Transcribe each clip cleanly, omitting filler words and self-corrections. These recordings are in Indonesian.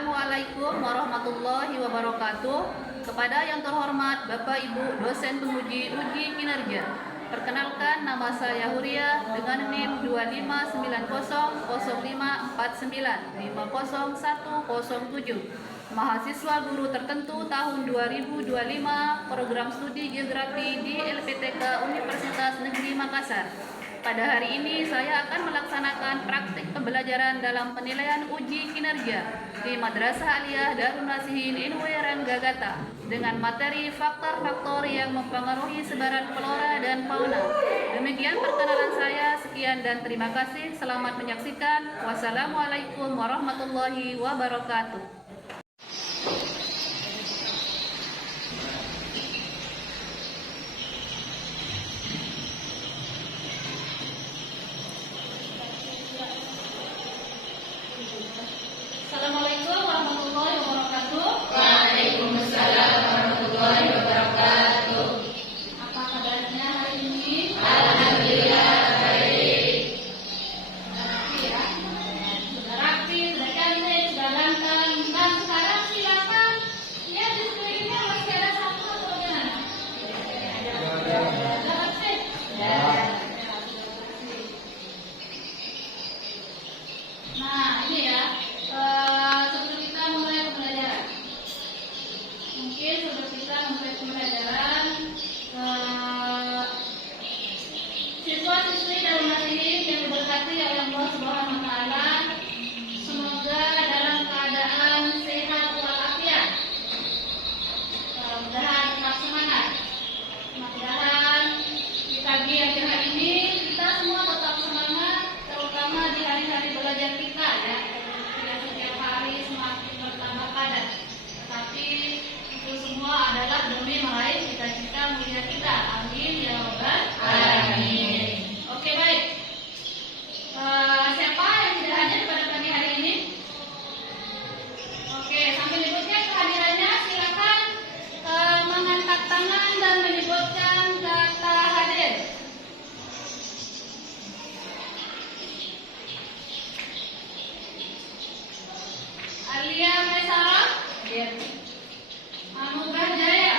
Assalamualaikum warahmatullahi wabarakatuh. Kepada yang terhormat Bapak Ibu dosen penguji uji kinerja, perkenalkan nama saya Huria dengan NIM 25900549500107. Mahasiswa guru tertentu tahun 2025 program studi geografi di LPTK Universitas Negeri Makassar. Pada hari ini saya akan melaksanakan praktik pembelajaran dalam penilaian uji kinerja di Madrasah Aliyah Darun Nasihin Inweran Gagata dengan materi faktor-faktor yang mempengaruhi sebaran flora dan fauna. Demikian perkenalan saya, sekian dan terima kasih. Selamat menyaksikan. Wassalamualaikum warahmatullahi wabarakatuh. Assalamualaikum warahmatullahi wabarakatuh. Waalaikumsalam warahmatullahi wabarakatuh. Apa kabarnya hari ini? Alhamdulillah baik. Sudah rapi, sudah cantik, sudah ganteng. Dan sekarang silakan lihat di sekelilingnya masih ada satu atau bagaimana? Ada rapi? Nah, ini ya. Sebelum kita memulai pembelajaran, siswa-siswi Darun Nasihin yang diberkati oleh Allah Subhanahu wa Ta'ala, semoga dalam keadaan sehat walafiat. Mudah-mudahan tetap semangat. Mudah-mudahan di pagi akhir hari ini kita semua tetap semangat, terutama di hari-hari belajar kita ya. Tidak setiap hari semakin bertambah padat, tetapi itu semua adalah demi meraih cita-cita mulia kita. Amin ya rabbal alamin. Oke, baik. Siapa yang tidak hadir pada pagi hari ini? Oke, sambil menyebutnya kehadirannya, silakan mengangkat tangan dan menyebutkan kata hadir. Alia Maisarah, hadir. Anugrah Jaya,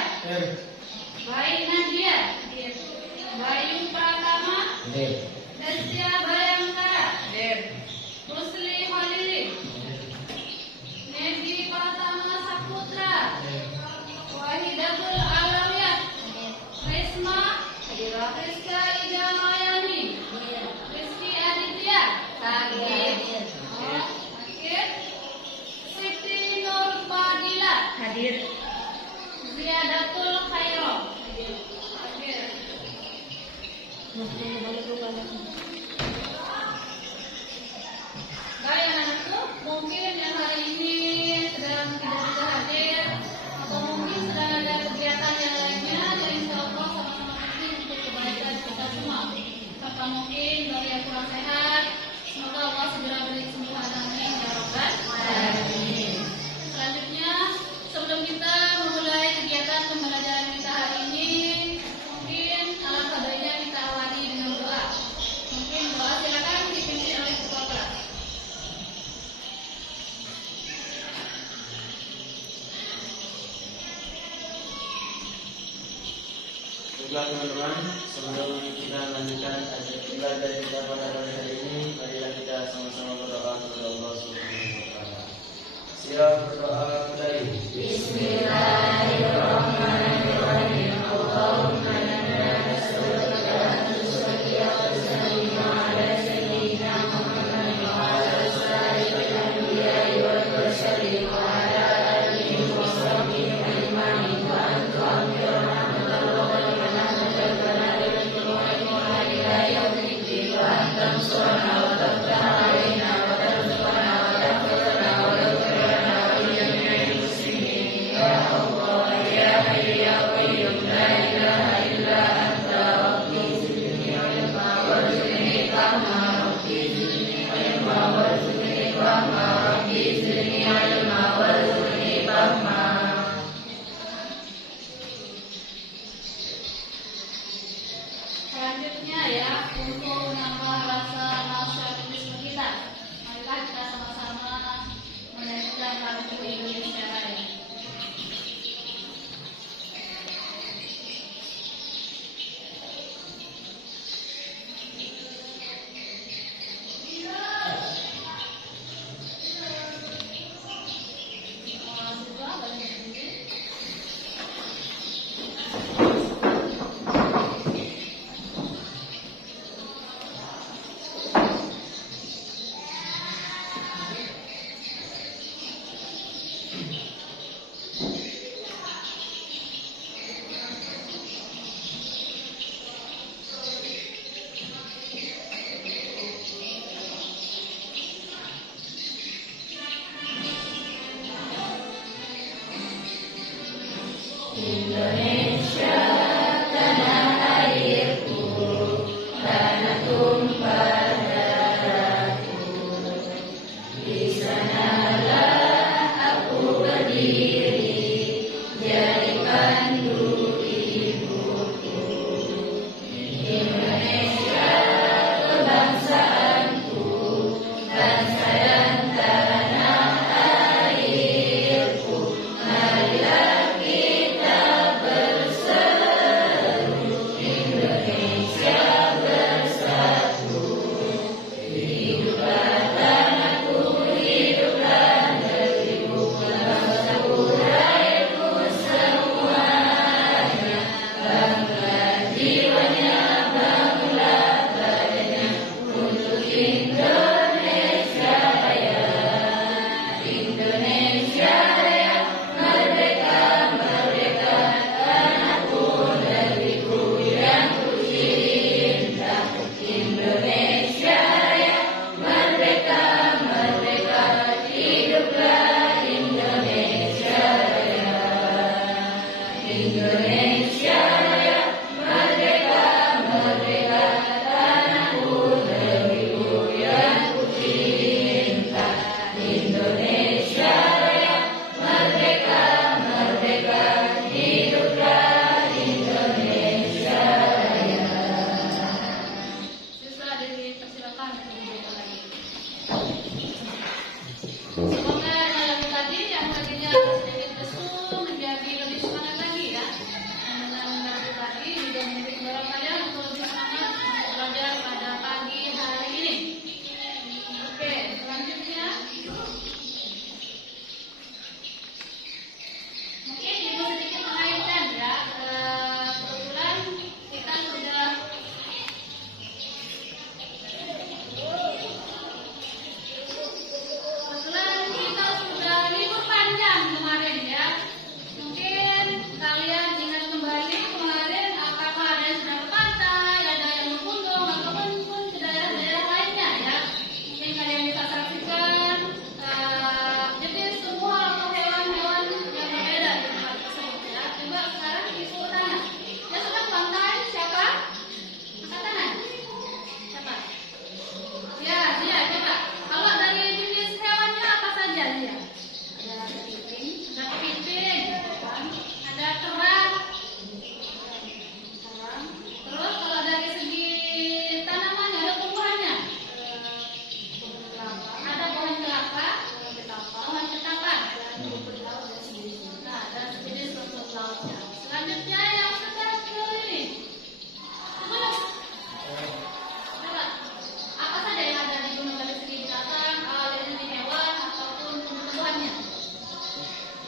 Baik Nadia, Bayu Pratama, Desya Bayangkara, Rusli Khalili, Nedi Pratama Saputra, Wahidatul Alawiyah, Risma, Rizka Ida Mayani, Rizky Aditya, Siti Nur Fadila, hadir. Ziyadatul Khairo, hadir. Baik anak-anakku, mungkin yang hari ini sedang tidak bisa hadir atau mungkin sedang ada kegiatan yang lainnya, dan insya Allah sama-sama penting untuk kebaikan kita semua. Serta mungkin bagi yang kurang sehat, semoga Allah segera beri kesembuhan. Amin ya rabbal alamin. Selanjutnya, sebelum kita memulai kegiatan pembelajaran kita hari ini, mungkin alangkah baiknya kita awali dengan doa. Mungkin doa silakan dipimpin oleh ketua kelas. Baiklah teman-teman, sebelum kita lanjutkan belajar kita pada hari ini, marilah kita sama-sama berdoa kepada Allah Subhanahu wa Ta'ala. Siap berdoa mulai. Bismillahirrahmanirrahim. Allahumma inna nas'aluka an tusalli wa tusallim ala sayyidina Muhammad wa ala ashabihi al-anbiya'i wal mursalin wa ala alihi wa sahbihi ajma'in wa anta amir rahmatan wa rahmatan wa ila yaumiddin wa anta surana wa tabtaha alaina wa tarzuqana wa tahfazana wa yukrana wa jami'il muslimin ya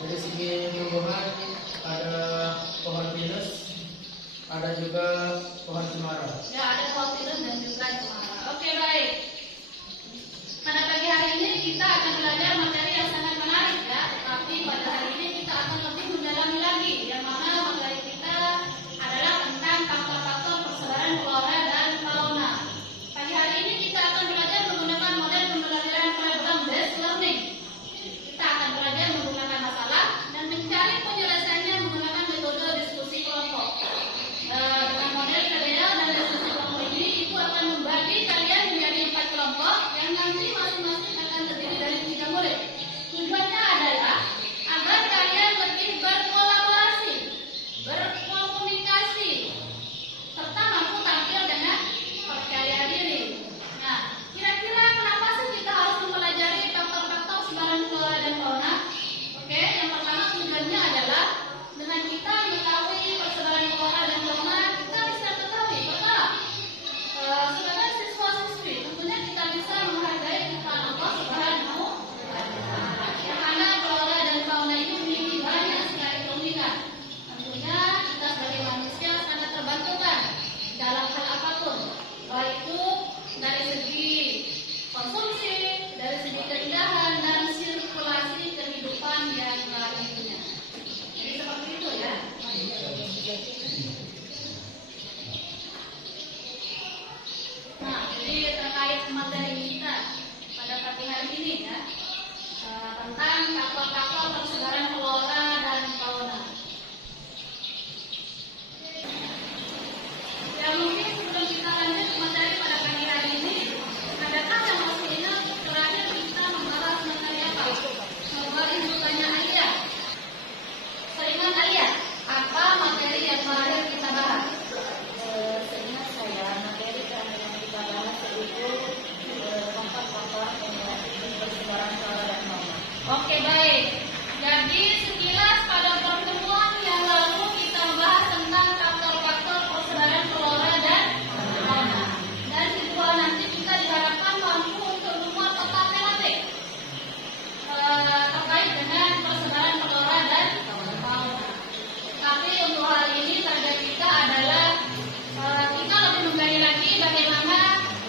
Dari segi tumbuhan ada pohon pinus, ada juga pohon cemara. Ya, ada pohon pinus dan juga cemara. Oke, baik. Pada pagi hari ini kita akan belajar materi yang sangat menarik ya. Tapi pada hari ini kita akan lebih mendalami lagi. Yang mana materi kita adalah tentang faktor-faktor persebaran flora dan fauna. Pagi hari ini kita akan belajar menggunakan model pembelajaran program based learning. Kita akan belajar menggunakan masalah dan mencari penyelesaiannya menggunakan metode diskusi kelompok. Dengan model PBL dan diskusi kelompok ini, Ibu akan membagi kalian menjadi 4 kelompok yang nanti masing-masing akan terdiri dari 3 murid. Tujuannya adalah agar kalian lebih berkolaborasi, berkomunikasi, serta mampu tampil dengan percaya diri. Nah, kira-kira kenapa sih kita harus mempelajari faktor-faktor sebaran flora dan fauna? Oke, yang pertama tujuannya adalah dengan kita mengetahui persebaran flora dan fauna, kita bisa ketahui bahwa sebagai siswa-siswi tentunya kita bisa menghargai ciptaan Allah Subhanahu wa Ta'ala. Yang mana flora dan fauna ini memiliki banyak sekali keunikan. Tentunya kita sebagai manusia sangat terbantukan dalam hal apapun, baik itu dari segi konsumsi, dari segi keindahan dan sirkulasi kehidupan yang lainnya. Jadi seperti itu ya. Nah, jadi terkait materi kita pada pagi hari ini ya, tentang faktor-faktor persebaran flora dan fauna. Ya, mungkin sebelum kita lanjut ke materi pada pagi hari ini, adakah yang masih ingat terakhir kita membahas materi apa? Coba Ibu tanya Alia. Seingat Alia, apa materi yang terakhir kita bahas? Seingat saya, materi terakhir yang kita bahas yaitu faktor-faktor persebaran flora dan fauna. Oke, baik. Jadi sekilas pada pertemuan yang lalu kita membahas tentang faktor-faktor persebaran flora dan fauna. Dan kedua nanti kita diharapkan mampu untuk membuat peta tematik terkait dengan persebaran flora dan fauna. Tapi untuk hal ini target kita adalah kita lebih menggali lagi bagaimana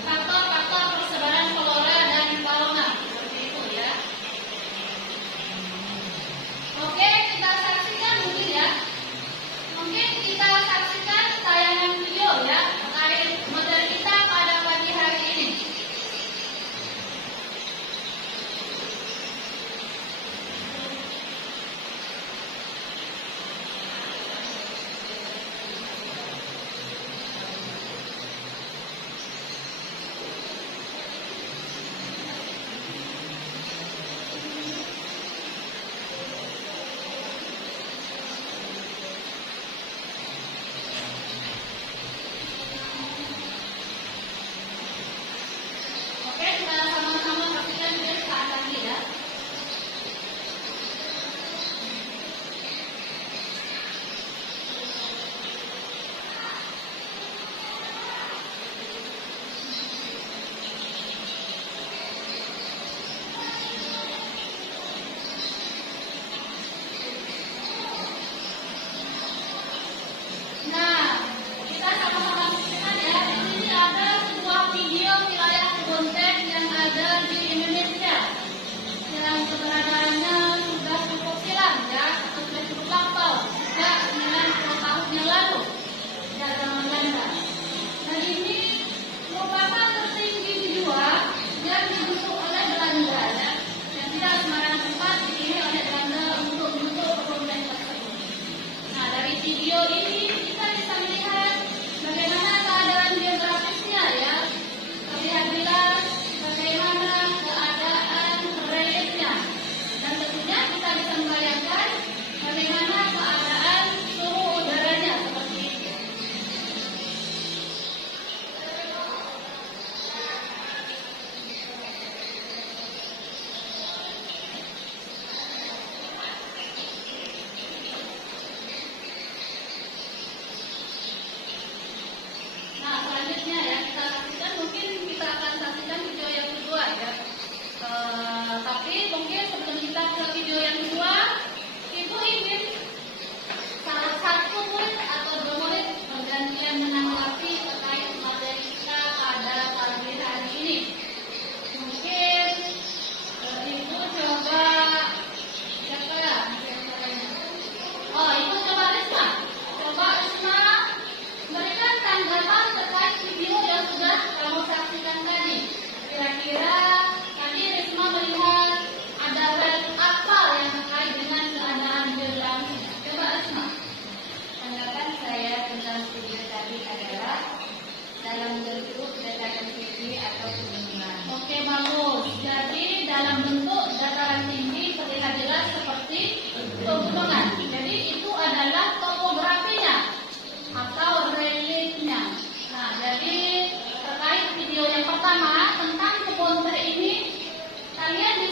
faktor-faktor persebaran flora dan fauna. Seperti itu ya. Oke,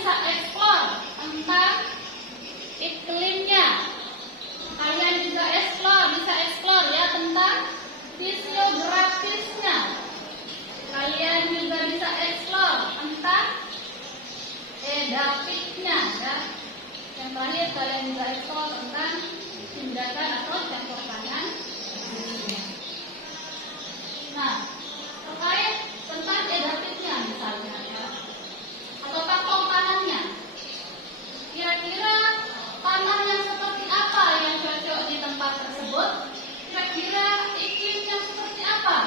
bisa eksplor tentang iklimnya. Kalian juga bisa eksplor ya tentang fisiografisnya. Kalian juga bisa eksplor tentang edapiknya ya. Yang terakhir kalian juga eksplor tentang tindakan atau campur tangan. Nah, terkait tentang edapiknya misalnya ya, atau pakem tanamnya. Kira-kira tanah yang seperti apa yang cocok di tempat tersebut? Kira-kira iklimnya seperti apa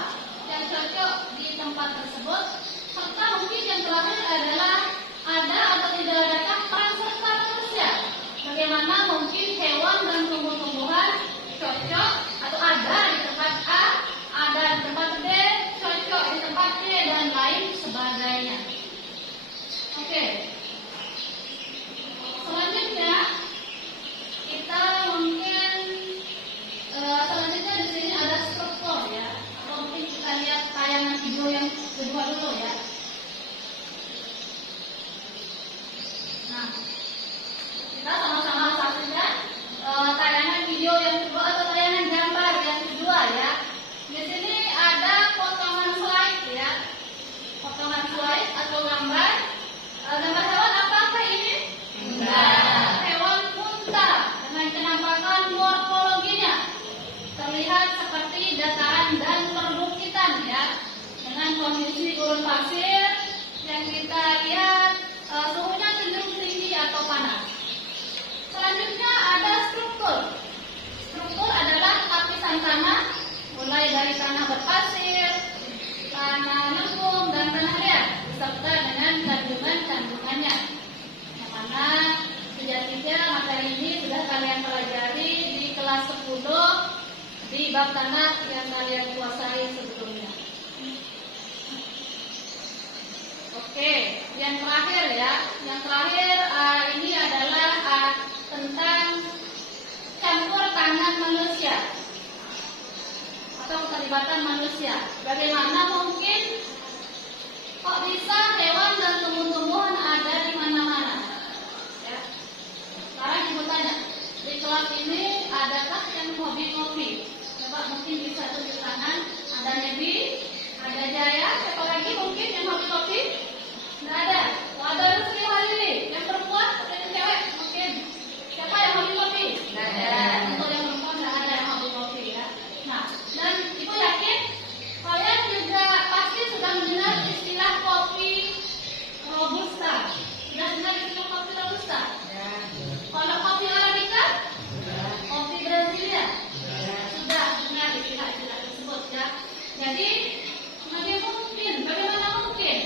yang cocok di tempat tersebut? Serta mungkin yang terakhir adalah ada atau tidak adakah peran serta manusia? Bagaimana mungkin hewan dan tumbuh-tumbuhan cocok atau ada di tempat A, ada di tempat B, cocok di tempat C dan lain sebagainya. Oke. Selanjutnya kita mungkin selanjutnya di sini ada struktur ya. Atau mungkin kita lihat tayangan video yang kedua dulu ya. Nah, kita sama-sama saksikan tayangan video yang kedua atau tayangan gambar yang kedua ya. Di sini ada potongan slide ya. Potongan slide atau gambar. Gambar hewan apakah ini? Hewan unta dengan penampakan morfologinya terlihat seperti dataran dan perbukitan ya, dengan kondisi gurun pasir yang kita lihat suhunya cenderung tinggi atau panas. Selanjutnya ada struktur. Struktur adalah lapisan tanah mulai dari tanah berpasir, tanah lempung dan tanah liat beserta dengan kandungan-kandungannya. Yang mana sejatinya materi ini sudah kalian pelajari di kelas 10 di bab tanah yang kalian kuasai sebelumnya. Oke, yang terakhir ya. Yang terakhir ini adalah tentang campur tangan manusia atau keterlibatan manusia. Bagaimana mungkin kok bisa hewan dan tumbuh-tumbuhan ada di mana-mana? Ya. Sekarang ibu tanya, di kelas ini adakah yang hobi kopi? Coba mungkin bisa tunjuk tangan. Ada Nebi, ada Jaya, siapa lagi mungkin yang hobi kopi? Tidak ada. Oh, ada Rusli Halili, yang perempuan atau yang cewek mungkin. Siapa yang hobi kopi? Tidak ada. Untuk yang perempuan tidak ada yang hobi kopi ya. Nah, dan ibu yakin kalian juga pasti sudah mendengar istilah kopi robusta. Sudah dengar istilah kopi robusta? Ya. Kalau kopi arabica? Ya. Kopi Brasilia? Ya. Sudah dengar istilah-istilah tersebut ya. Jadi bagaimana mungkin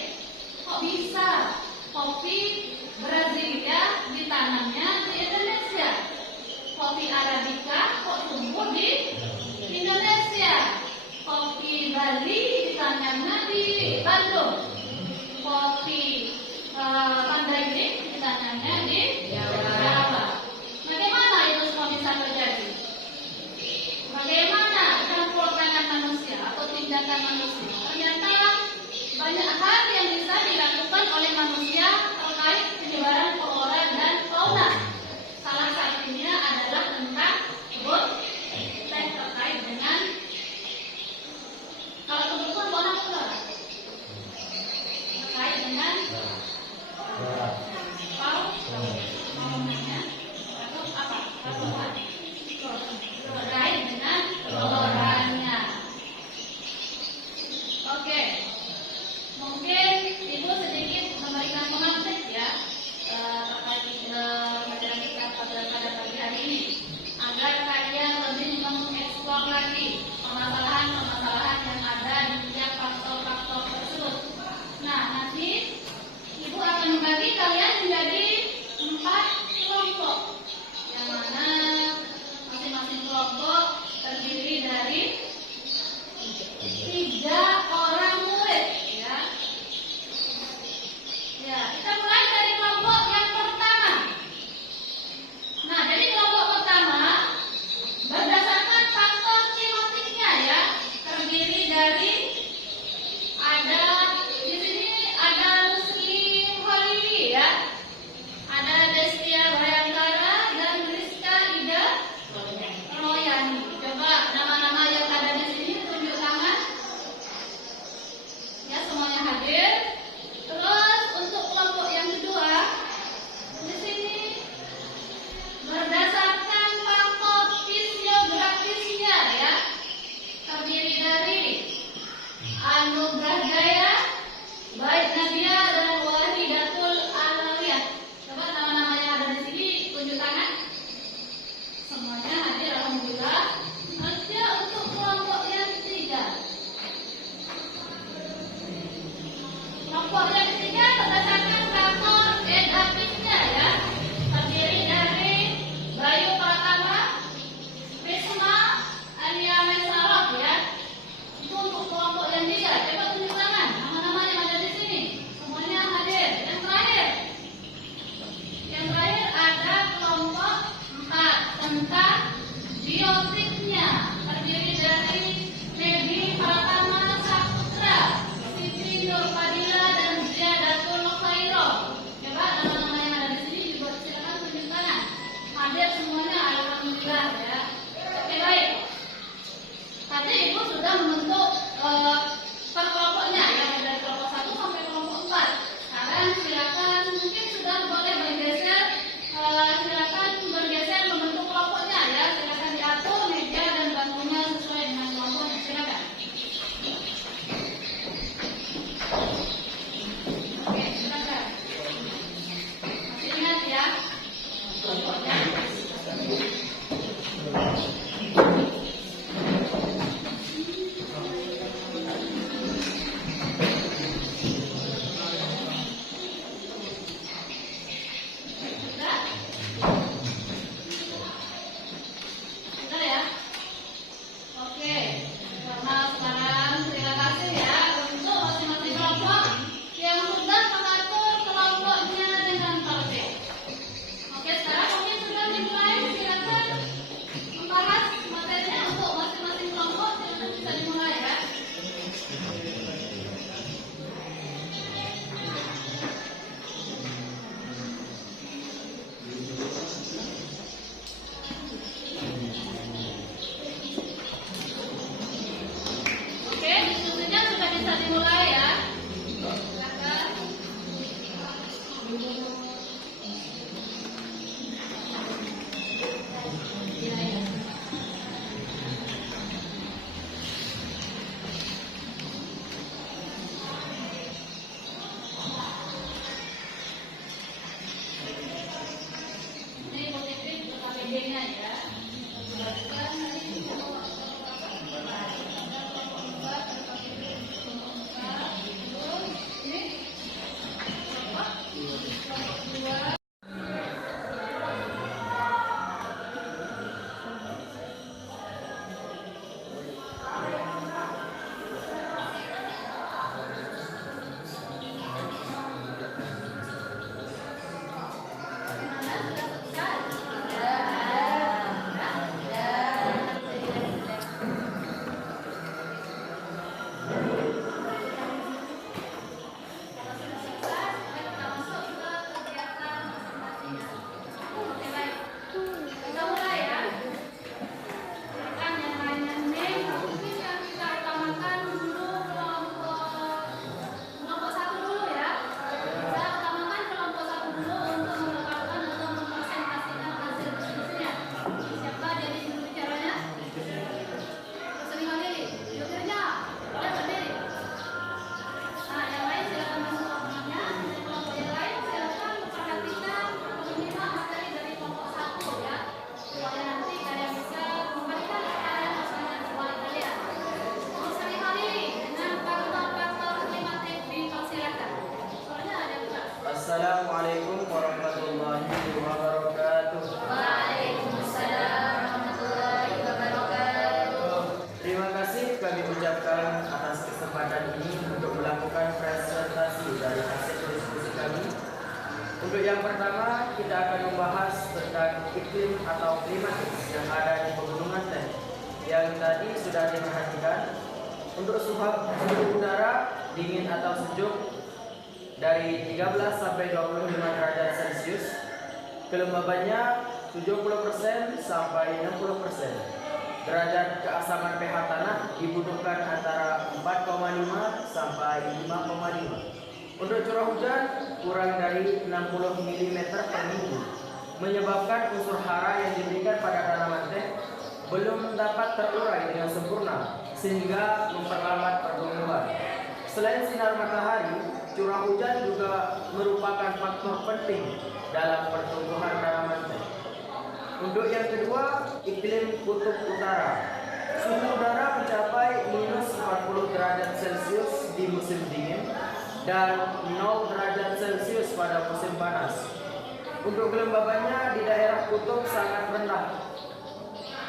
iklim atau klimatik yang ada di pegunungan teh yang tadi sudah diperhatikan. Untuk suhu udara dingin atau sejuk dari 13 sampai 25 derajat Celcius, kelembabannya 70% sampai 60%. Derajat keasaman pH tanah dibutuhkan antara 4,5 sampai 5,5. Untuk curah hujan kurang dari 60 mm per minggu, menyebabkan unsur hara yang diberikan pada tanaman teh belum dapat terurai dengan sempurna sehingga memperlambat pertumbuhan. Selain sinar matahari, curah hujan juga merupakan faktor penting dalam pertumbuhan tanaman teh. Untuk yang kedua, iklim kutub utara. Suhu udara mencapai minus 40 derajat Celcius di musim dingin dan 0 derajat Celcius pada musim panas. Untuk kelembabannya di daerah kutub sangat rendah.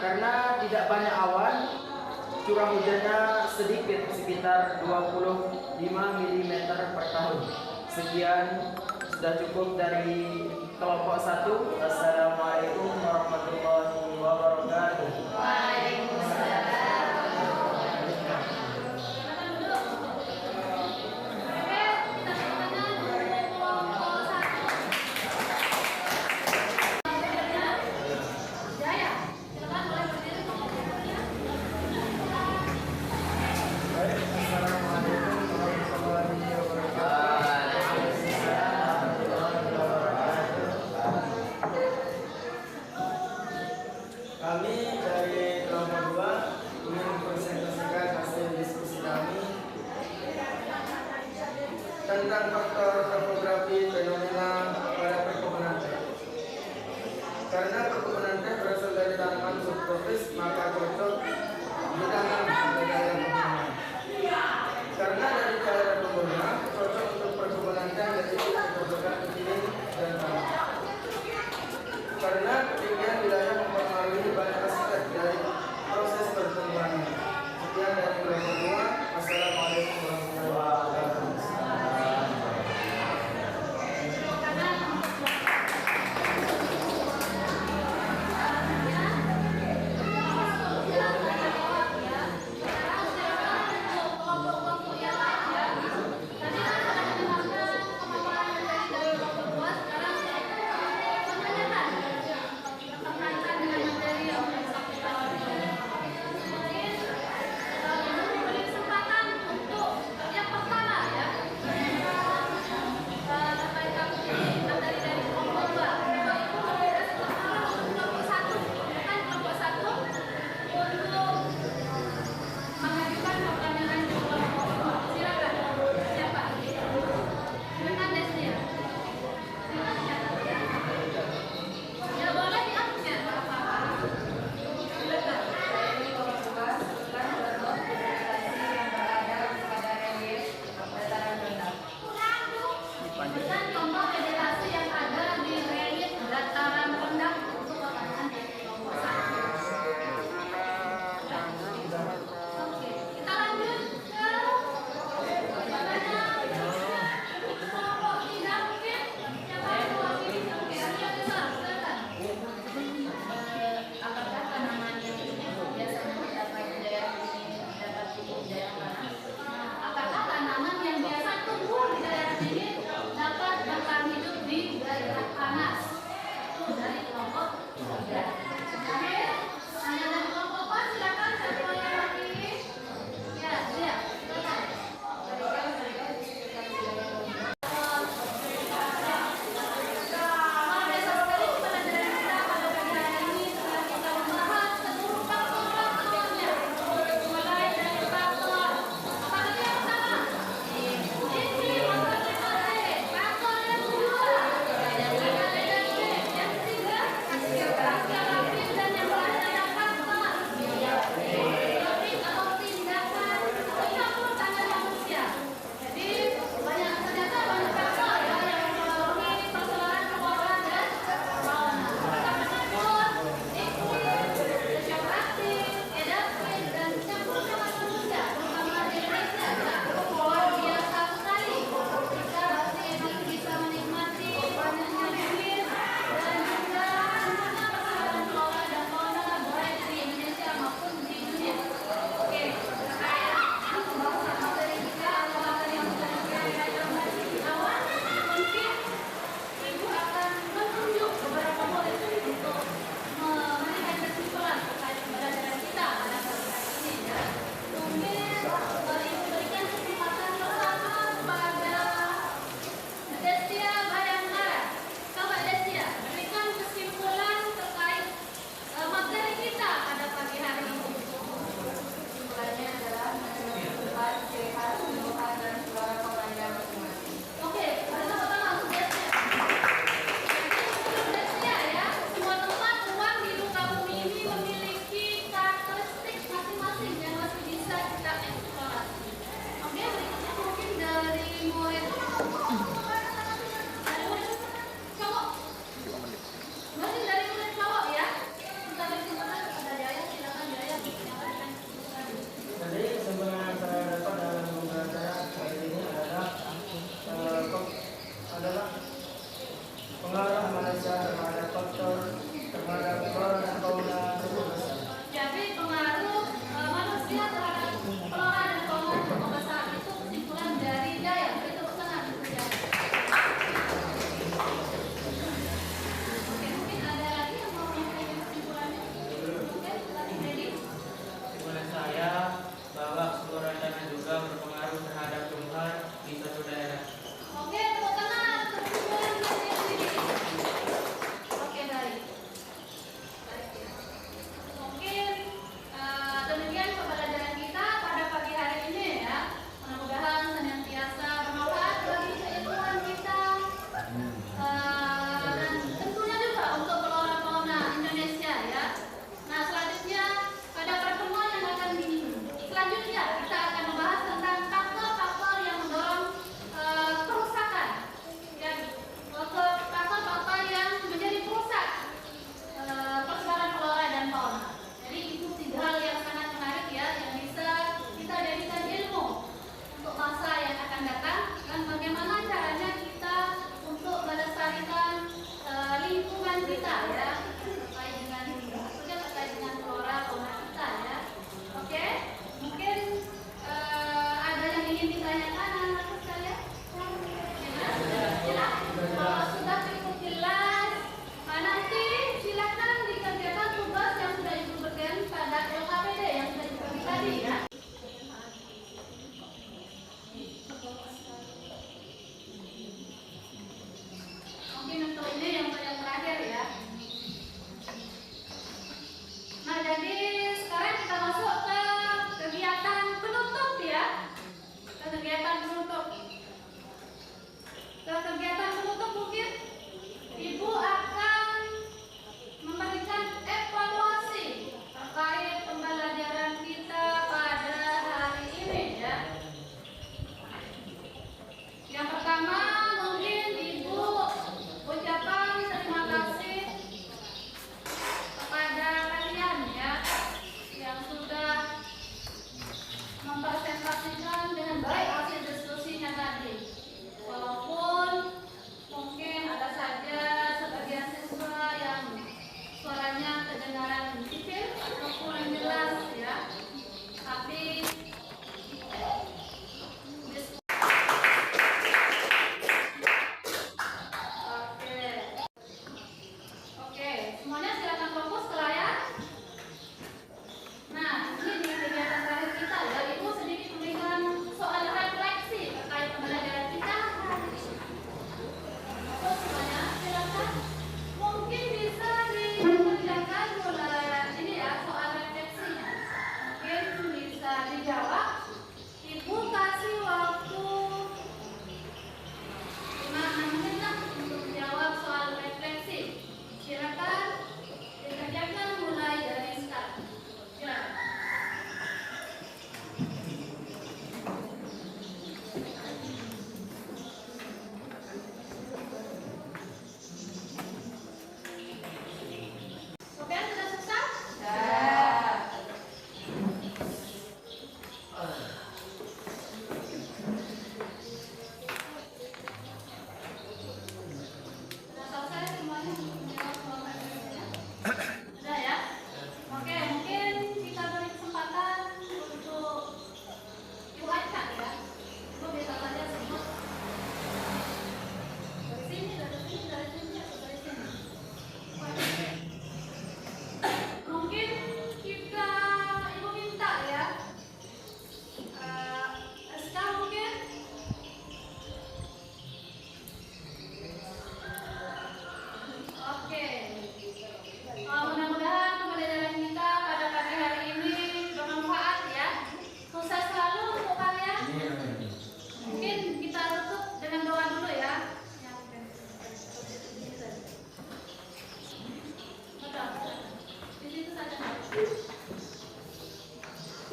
Karena tidak banyak awan, curah hujannya sedikit, sekitar 25 mm per tahun. Sekian, sudah cukup dari kelompok 1. Assalamualaikum warahmatullahi wabarakatuh. Kami dari kelompok 2 ingin mempresentasikan hasil diskusi kami tentang faktor topografi fenomena pada perkebunan teh. Karena perkebunan teh berasal dari tanaman subtropis, maka cocok ditanam pada daerah pegunungan. Karena dari daerah pegunungan cocok untuk perkebunan teh yaitu kebutuhan iklim dan tanah. Karena ketinggian wilayah mempengaruhi banyak aspek dari proses pertumbuhannya. Sekian dari kelompok 2. Wassalamualaikum warahmatullahi wabarakatuh.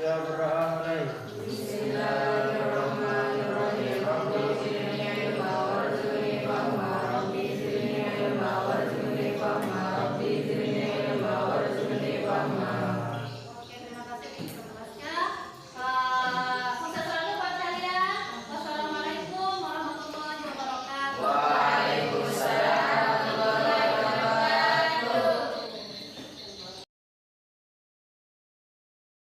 kita berdoa